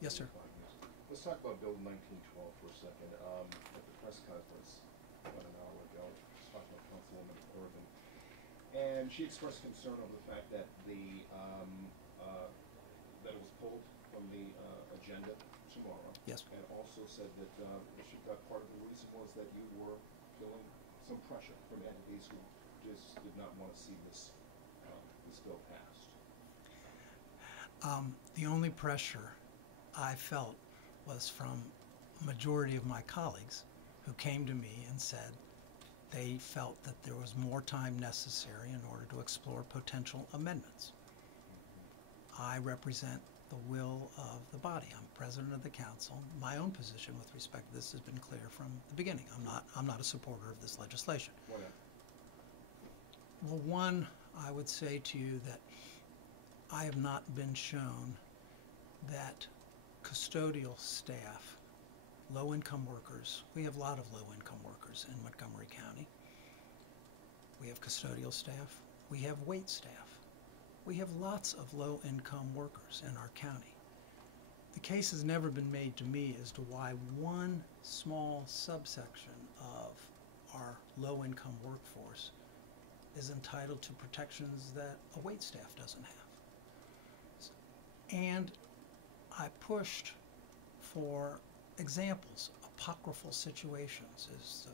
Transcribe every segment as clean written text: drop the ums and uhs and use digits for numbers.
Yes, sir. Let's talk about Bill 1912 for a second. At the press conference about an hour ago, just talking about Councilwoman Irvin, and she expressed concern over the fact that that it was pulled from the agenda tomorrow. Yes. And also said that she thought part of the reason was that you were feeling some pressure from entities who just did not want to see this this bill passed. The only pressure I felt was from a majority of my colleagues who came to me and said they felt that there was more time necessary in order to explore potential amendments. I represent the will of the body. I'm president of the council. My own position with respect to this has been clear from the beginning. I'm not a supporter of this legislation. Why not? Well, one, I would say to you that I have not been shown that custodial staff, low-income workers, we have a lot of low-income workers in Montgomery County. We have custodial staff. We have wait staff. We have lots of low-income workers in our county. The case has never been made to me as to why one small subsection of our low-income workforce is entitled to protections that a wait staff doesn't have. And I pushed for examples, apocryphal situations, as to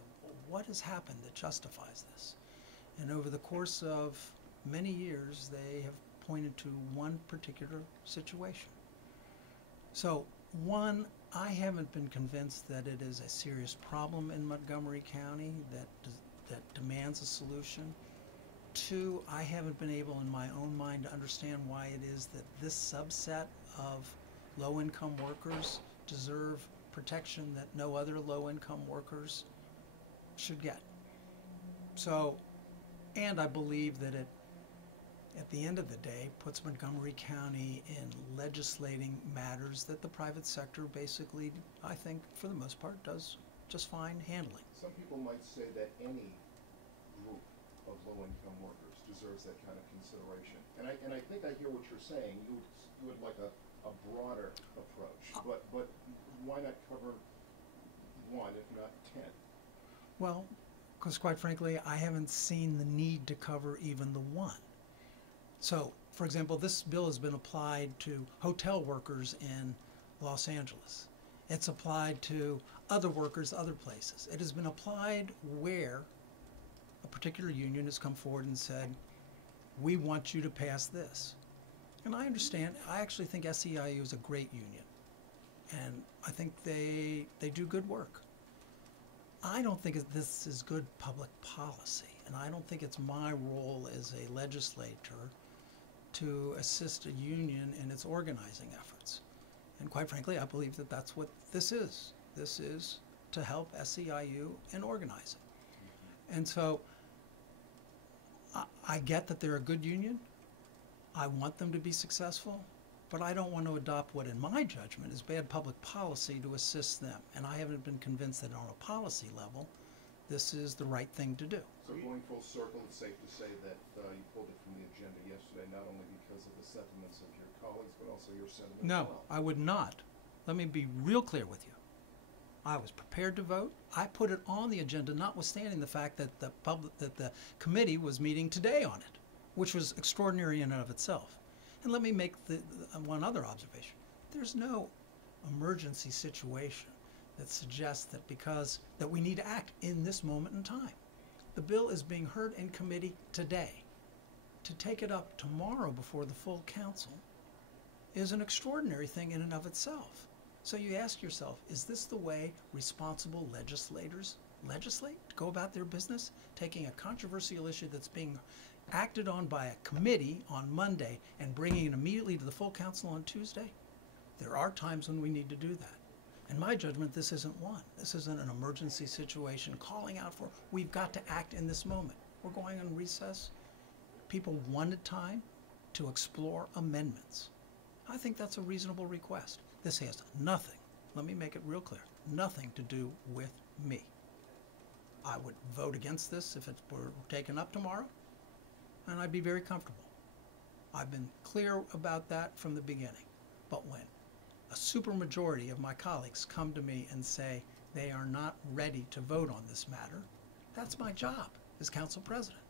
what has happened that justifies this. And over the course of many years, they have pointed to one particular situation. So, one, I haven't been convinced that it is a serious problem in Montgomery County that demands a solution. Two, I haven't been able in my own mind to understand why it is that this subset of low-income workers deserve protection that no other low-income workers should get. So, and I believe that it, at the end of the day, puts Montgomery County in legislating matters that the private sector basically, I think, for the most part, does just fine handling. Some people might say that any group of low-income workers deserves that kind of consideration. And I think I hear what you're saying. You would like a broader approach, but why not cover one, if not 10? Well, because quite frankly, I haven't seen the need to cover even the one. So, for example, this bill has been applied to hotel workers in Los Angeles. It's applied to other workers other places. It has been applied where a particular union has come forward and said, we want you to pass this. And I understand, I actually think SEIU is a great union. And I think they do good work. I don't think this is good public policy. And I don't think it's my role as a legislator to assist a union in its organizing efforts. And quite frankly, I believe that that's what this is. This is to help SEIU in organizing. And so I get that they're a good union. I want them to be successful, but I don't want to adopt what, in my judgment, is bad public policy to assist them. And I haven't been convinced that on a policy level, this is the right thing to do. So going full circle, it's safe to say that you pulled it from the agenda yesterday, not only because of the sentiments of your colleagues, but also your sentiments as No, well. I would not. Let me be real clear with you. I was prepared to vote. I put it on the agenda, notwithstanding the fact that the committee was meeting today on it, which was extraordinary in and of itself. And let me make one other observation. There's no emergency situation that suggests that we need to act in this moment in time. The bill is being heard in committee today. To take it up tomorrow before the full council is an extraordinary thing in and of itself. So you ask yourself, is this the way responsible legislators legislate, to go about their business, taking a controversial issue that's being acted on by a committee on Monday and bringing it immediately to the full council on Tuesday? There are times when we need to do that. In my judgment, this isn't one. This isn't an emergency situation calling out for, we've got to act in this moment. We're going on recess. People wanted time to explore amendments. I think that's a reasonable request. This has nothing, let me make it real clear, nothing to do with me. I would vote against this if it were taken up tomorrow, and I'd be very comfortable. I've been clear about that from the beginning. But when a supermajority of my colleagues come to me and say they are not ready to vote on this matter, that's my job as council president.